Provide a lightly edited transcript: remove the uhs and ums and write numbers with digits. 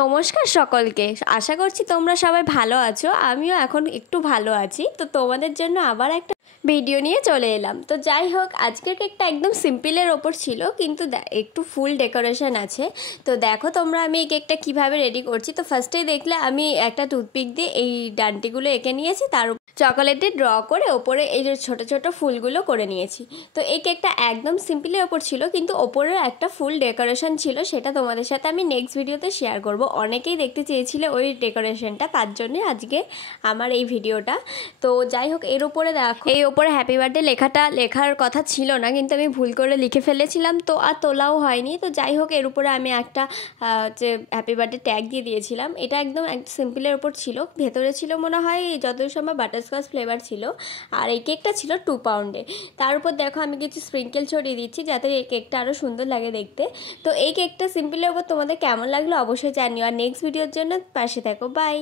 নমস্কার সকলকে। আশা করছি তোমরা সবাই ভালো আছো। আমিও এখন একটু ভালো আছি। তো তোমাদের জন্য আবার একটা ভিডিও নিয়ে চলে এলাম। তো যাই হোক, আজকের কেকটা একদম সিম্পলের ওপর ছিল, কিন্তু একটু ফুল ডেকোরেশন আছে। তো দেখো তোমরা আমি এই কেকটা কীভাবে রেডি করছি। তো ফার্স্টেই দেখলে আমি একটা টুথপিক দিয়ে এই ডান্টিগুলো এঁকে নিয়েছি, তার চকোলেটে ড্র করে ওপরে এই যে ছোটো ছোটো ফুলগুলো করে নিয়েছি। তো এই কেকটা একদম সিম্পলের ওপর ছিল, কিন্তু ওপরের একটা ফুল ডেকোরেশন ছিল, সেটা তোমাদের সাথে আমি নেক্সট ভিডিওতে শেয়ার করব। অনেকেই দেখতে চেয়েছিলে ওই ডেকোরেশনটা, তার জন্যে আজকে আমার এই ভিডিওটা। তো যাই হোক, এর উপরে দেখো, এই ওপরে হ্যাপি বার্থডে লেখাটা লেখার কথা ছিল না, কিন্তু আমি ভুল করে লিখে ফেলেছিলাম, তো আর তোলাও হয়নি। তো যাই হোক, এর উপরে আমি একটা যে হ্যাপি বার্থডে ট্যাগ দিয়ে দিয়েছিলাম। এটা একদম সিম্পলের ওপর ছিল, ভেতরে ছিল মনে হয় যতই সম্ভব বাটারস্কচ ফ্লেভার ছিল। আর এই কেকটা ছিল 2 পাউন্ডে। তার উপর দেখো আমি কিছু স্প্রিঙ্কেল ছড়িয়ে দিচ্ছি, যাতে এই কেকটা আরও সুন্দর লাগে দেখতে। তো এই কেকটা সিম্পলের ওপর তোমাদের কেমন লাগলো অবশ্যই জানিও, আর নেক্সট ভিডিওর জন্য পাশে থাকো। বাই।